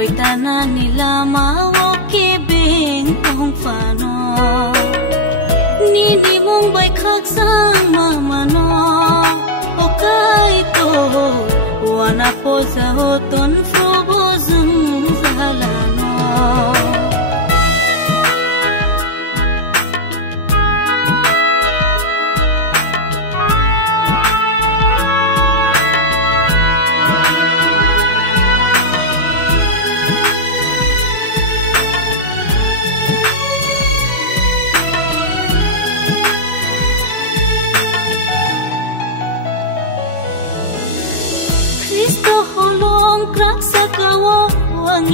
trôi ta na ni la ma wo ke beng tong fa no ni mong bai khak sang ma no o kai to wana po za ho ton fo bo zum za la no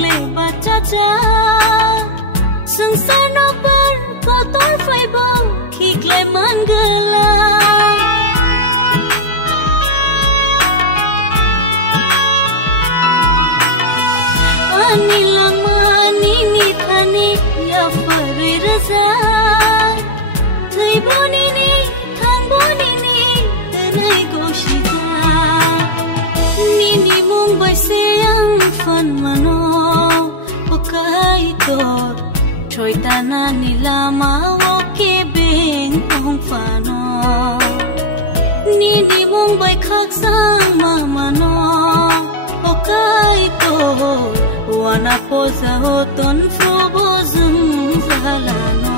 le ba cha cha sung sa no par ko tor phai bo khi klai man gala ani lama ni thani ya fari raza thai boni ni thang boni ni nai go shita ni mong bai se ang fan mano trôi ta na ni la ma wo ke beng tong fa no ni mong bai khak sang ma no o kai to wana po za ho ton fo bo zum za la no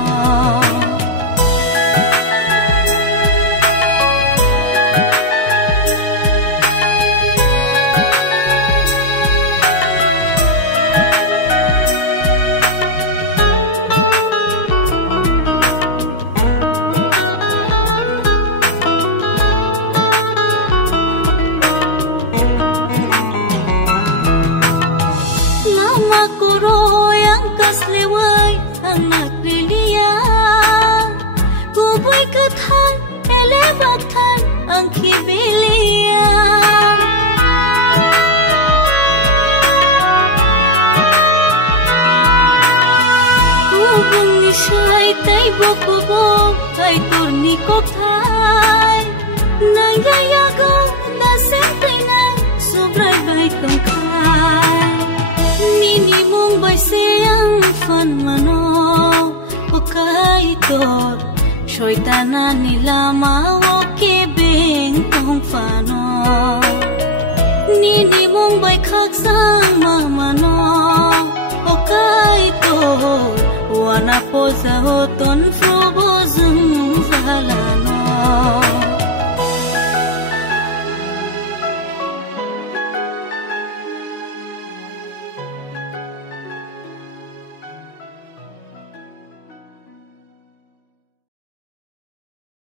ai tur ni ko thai nai ga ya go na sempre na sobrai bai tong khai ni mong bai se ang fan mano o kai to trôi ta na ni la ma wo ke beng tong fa no ni mong bai khak sang ma no o kai to wana po za ho ton